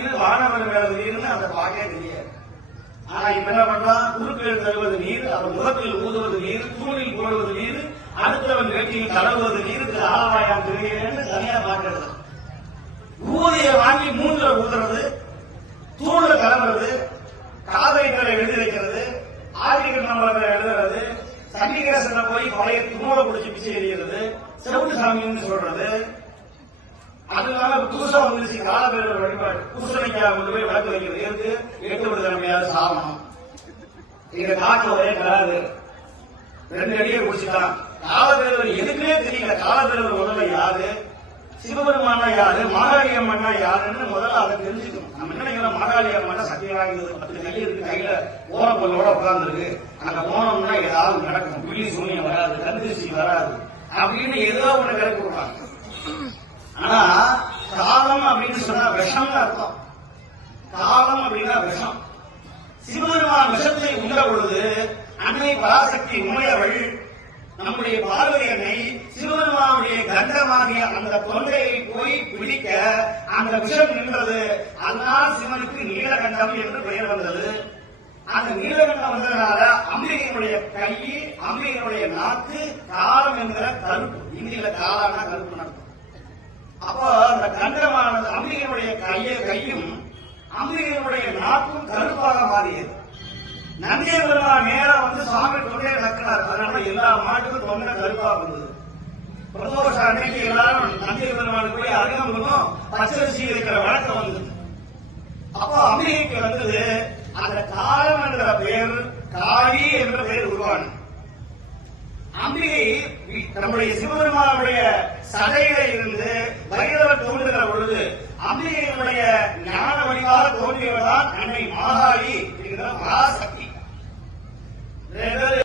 நீர், வானவர் மேலது நீர்னு அந்த பாக்கே தெரியாது. ஆனா இப்ப என்ன பண்றான், குறுக்கில் தருவது நீர், அவர் முகத்தில் ஊதுவது நீர், தூணில் போடுவது நீர், அடுத்தவன் வேட்டியில் தடவுவது நீர், ஆலவாயாம் திருநீர்னு தனியா பாக்கிறது. ஊதிய வாங்கி மூன்றுல ஊதுறது, தூண்ல கலவுறது, காதலி மேல எழுதி வைக்கிறது, ஆதிரிகள் நம்மள எழுதுறது, சன்னிகேசன போய் பழைய துணோட பிடிச்சி பிச்சை எறிகிறது, செவுட்டு சாமின்னு சொல்றது. அது இல்லாம பூசம் வந்துருச்சு, காலபேரவர் வழிபாடு, பூசணிக்காய் கொண்டு போய் விளக்கு வைக்கிறது. இருக்கு 8 விட தன்மையாவது சாகணும். எங்க காட்டுல ஒரே கலாது 2 அடியை குடிச்சுட்டான். காலபேரவர் எதுக்குமே தெரியல. காலபேரவர் முதல்ல யாரு, சிவபெருமானா யாரு, மாகாளி அம்மன்னா யாருன்னு முதல்ல அதை தெரிஞ்சுக்கணும். நம்ம என்ன நினைக்கிறோம், மாகாளி அம்மன்னா சக்தி வாய்ந்தது, 10 கை இருக்கு, கையில ஓரப்பொல்லோட உட்கார்ந்துருக்கு, அங்க போனோம்னா ஏதாவது நடக்கும், பிள்ளி சூனியம் வராது, கந்திருச்சி வராது அப்படின்னு ஏதோ ஒண்ணு கிடக்கு விடுவாங்க. ஆனா காலம் அப்படின்னு சொன்னா விஷம்னு அர்த்தம். காலம் அப்படின்னா விஷம். சிவபெருமான் விஷத்தை உண்ட பொழுது அன்னை பராசக்தி உமையவள் நம்முடைய பார்வதி அன்னை சிவபெருமானுடைய கண்டமாகிய அந்த தொண்டையை போய் பிடிக்க அந்த விஷம் நின்றது. அதனால் சிவனுக்கு நீலகண்டம் என்று பெயர் வந்தது. அந்த நீலகண்டம் வந்ததுனால அம்பிகையினுடைய கை, அம்பிகையினுடைய நாக்கு காலம் என்கிற கருப்பு, இந்தியில காலான கருப்பு நடக்கும். அப்போ அந்த கண்டமானது அம்பிகையினுடைய கையும் அம்பிகையினுடைய நாக்கும் கருப்பாக மாறியது. நந்திய பெருமாள் நேரம் வந்து சுவாமி தொண்டையை நக்கினார். அதனால எல்லா மாட்டுக்கும் தொண்டை கருப்பாக வந்தது. பிரதோஷ அன்னைக்கு எல்லாரும் நந்திய பெருமாளுக்கு போய் அருகம்புலும் பச்சரிசி இருக்கிற வழக்கம் வந்தது. அப்போ அம்பிகைக்கு வந்தது அந்த காலம் என்ற பெயர், காளி என்ற பெயர் உருவானது. அம்பிகை நம்முடைய சிவபெருமானுடைய சடையில இருந்து வைரவர் தோன்றுகிற பொழுது அம்பிகையினுடைய ஞான வடிவாக தோன்றியவர்தான் அன்னை